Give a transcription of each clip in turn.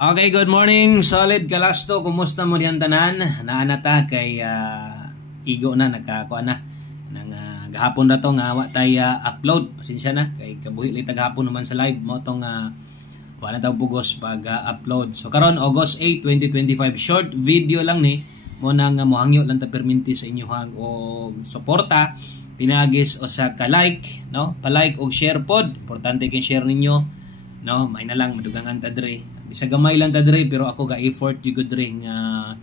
Okay, good morning. Solid Kalasto. Kumusta mo diyan tanan? Naanata kay igo na nakakuha na nang gahapon na to nga wa tay upload. Pasensya na kay kabuhi li gahapon naman sa live mo tong wala daw bugos pag upload. So karon August 8, 2025 short video lang ni mo nang mohangyo lang ta perminti sa inyo hang og suporta pinagis o sa ka-like, no? Pa-like og share pod. Importante kay share ninyo, no? May na lang madugangan ta dre. Bisa gamay lang ta dre pero ako ga effort jud dre nga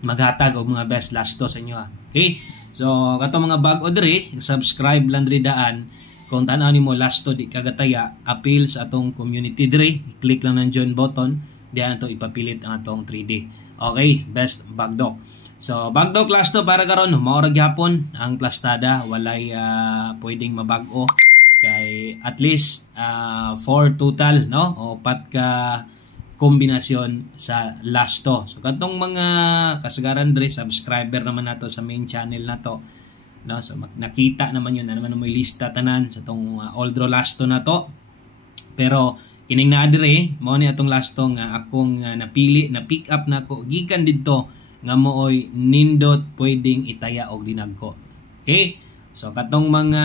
maghatag og mga best last to sa inyo ha. Okay? So kato mga bag-o dre, subscribe lang dre daan. Kung tan-aw nimo last to di kagataya, appeal sa atong community dre, click lang ng join button, diyan to ipapilit ang atong 3D. Okay, best bagdok. So bagdok last to para karon mao ra gyapon ang plastada, walay pwedeng mabag-o kay at least 4 total, no? O 4 ka kombinasyon sa last to. So katong mga kasagaran dre subscriber naman nato sa main channel nato, no? So nakita naman yun na naman mo lista tanan sa tong old draw last to na to. Pero kining naa dire mao ni atong last to nga akong napili na pick up nako gikan didto nga mooy nindot pwedeng itaya og dinagko. Okay? So katong mga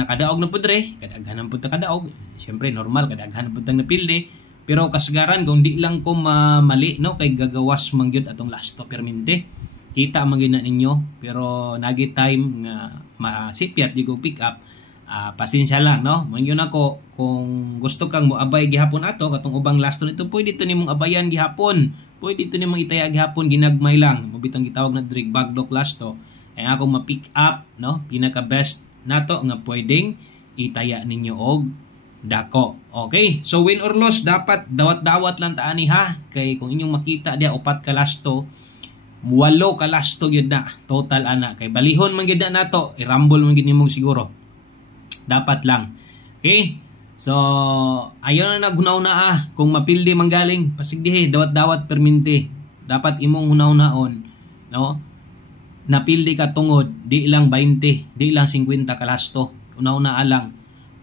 nakadaog na pud dre, kadaghanan pud ta kadaog. Syempre normal kadaghanan pud tang napildi, pero kasagaran kung di lang ko mali, no, kay gagawas man gyud atong last to permente. Kita man gyud na ninyo, pero nagi time nga masipyat di ko pick up. Pasensya lang, no. Mangyo nako kung gusto kang moabay gihapon ato katong ubang last to nito, pwede to nimong abayan gihapon. Pwede to nimong itaya gihapon ginagmay lang. Mabitang gitawag na drink bagdok last to. Ay ako ma-pick up, no, pinaka best nato nga pwedeng itaya ninyo og dako. Okay? So win or loss dapat dawat-dawat lang ta ani ha. Kay kung inyong makita dia 4 ka lasto, 8 ka lasto gyud na total ana. Kay balihon man gyud nato, i-rumble man gyud nimong siguro. Dapat lang. Okay? So ayon na nagunaw-na kung mapildi manggaling pasigdihe dawat-dawat perminti. Dapat imong hunaw-naon, no? Napildi ka tungod, di lang 20, di lang 50 kalasto. Una-una alang,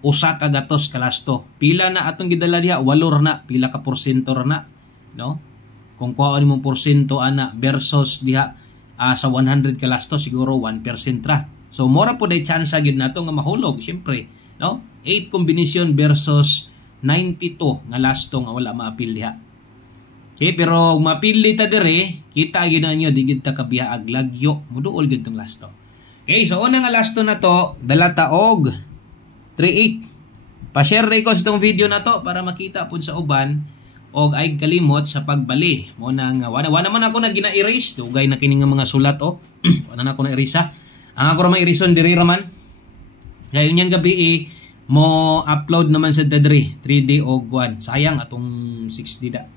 usa ka gatos kalasto. Pila na atong gidala diha, 8 na, pila ka porsyento na, no? Kung kuha ni mong porsyento ana versus diha sa 100 kalasto, siguro 1% ra. So mora po day chance gid nato nga mahulog, syempre, no? 8 combination versus 92 nga lasto nga wala maapil diha. Okay, pero mapili ta dire, kita gyud ninyo di gyud ta kabiya ag lagyo, muduol gyud tong lasto. Okay, so una nga lasto na to, dala ta og 38. Pa-share ko sa tong video na to para makita pud sa uban og ay kalimot sa pagbali. Mo nang wala man ako na gina-erase, dugay na kini nga mga sulat oh. Wala na ako na erase. Ang ako ra may erison diri raman. Ngayon yang gabi mo upload naman sa dadri 3D og 1. Sayang atong 6D da.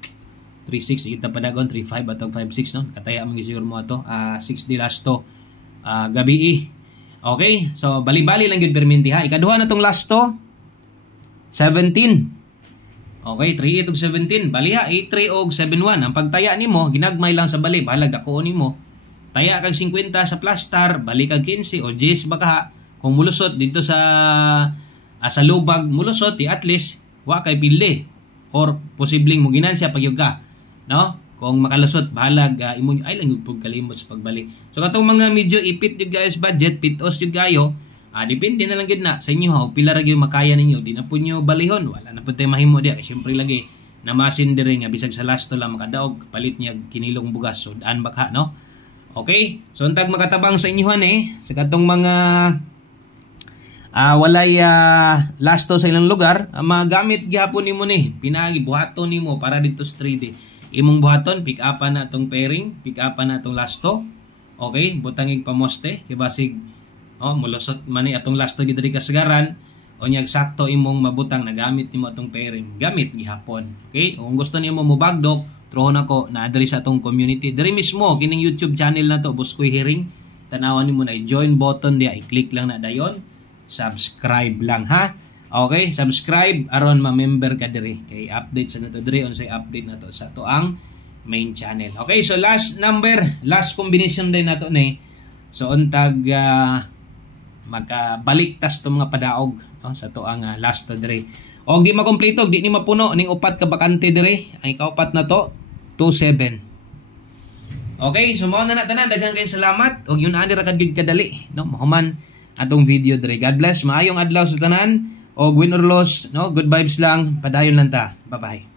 3.6 kita padagon 3.5 atong 5.6 no kataya man gisiguro mo ato 6D last to gabi. Okay, so bali-bali lang gyud perminti ha. Ikaduha na tong last to 17. Okay, 3.8 og 17 bali ha 8.3 og 7.1. Ang pagtaya nimo ginagmay lang sa bali, balag dako nimo. Taya kag 50 sa plastar, bali kag 15 o 10 baka ha. Kung mulusot dito sa lubag mulusot at least wa kay pilde or posibleng mo ginansya pagyud ka. No? Kung makalusot, bahalag, imo ay lang yung pagkalimot sa pagbalik. So, katong mga medyo ipit yung guys budget, pitos yung gayo, depende na lang yun na sa inyo ha, pila rin yung makaya ninyo, di na po nyo balihon, wala na po tayo mahimo diya, siyempre lagi, namasin din nga, bisag sa last to lang makadaog, palit niya kinilong bugas, so daan baka, no? Okay? So, antag makatabang sa inyo sa katong mga walay last to sa ilang lugar, magamit gihapon nimo ni, pinagi, buhaton nimo para dito sa 3D. Imong buhaton, pick up na itong pairing, pick up na itong lasto. Okay, butangig pamoste, kibasig, mulusot man ni atong lasto gidari kasagaran, o niyag sakto imong mabutang na gamit nimo atong pairing, gamit gihapon. Okay, kung gusto nimo mo bagdok, trohon ako na adri sa atong community. Diri mismo, kining YouTube channel na to, Buskoy Hearing, tanawan nimo na i-join button diya, i-click lang na dayon, subscribe lang ha. Okay, subscribe aron ma-member ka diri kay update sa nato diri unsay update nato sa to ang main channel. Okay, so last combination din nato ni. So untag magbaliktas to mga padaog, no, sa to ang last to diri. O di makompleto, di ni mapuno ning upat ka bakante dire. Ay kaupat na to 27. Okay, so mao na tanan, daghang kayong salamat og yun ani ra kadgid kadali, no? Mahuman atong video dire. God bless, maayong adlaw sa tanan og win or loss, no? Good vibes lang, padayon lang ta. Bye-bye.